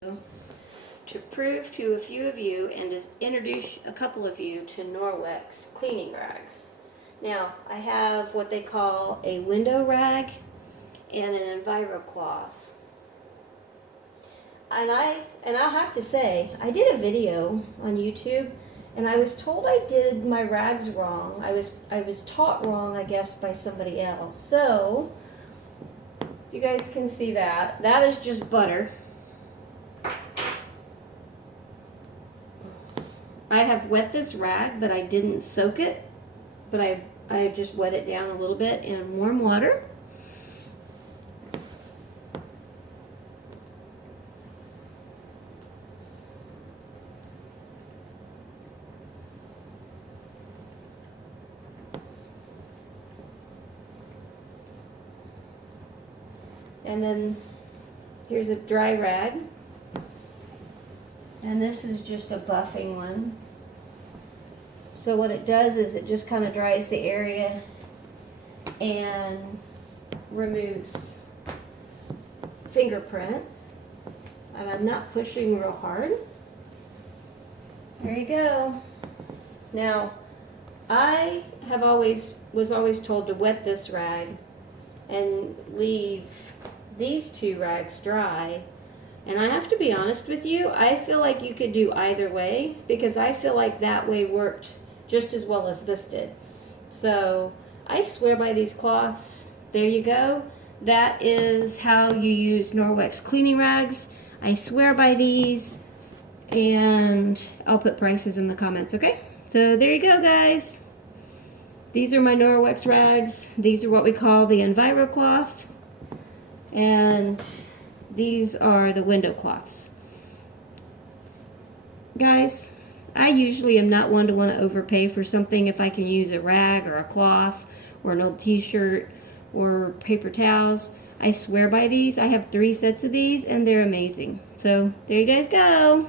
to prove to a few of you and to introduce a couple of you to Norwex cleaning rags. Now, I have what they call a window rag and an EnviroCloth. And I'll have to say, I did a video on YouTube and I was told I did my rags wrong. I was taught wrong, I guess, by somebody else. So, if you guys can see that, that is just butter. I have wet this rag, but I didn't soak it, but I just wet it down a little bit in warm water. And then here's a dry rag. And this is just a buffing one. So what it does is it just kind of dries the area and removes fingerprints. And I'm not pushing real hard. There you go. Now, I was always told to wet this rag and leave these two rags dry. And I have to be honest with you, I feel like you could do either way because I feel like that way worked just as well as this did. So I swear by these cloths. There you go. That is how you use Norwex cleaning rags. I swear by these, and I'll put prices in the comments, okay? So there you go, guys. These are my Norwex rags. These are what we call the EnviroCloth. And these are the window cloths. Guys, I usually am not one to want to overpay for something if I can use a rag or a cloth or an old t-shirt or paper towels. I swear by these. I have 3 sets of these and they're amazing. So there you guys go.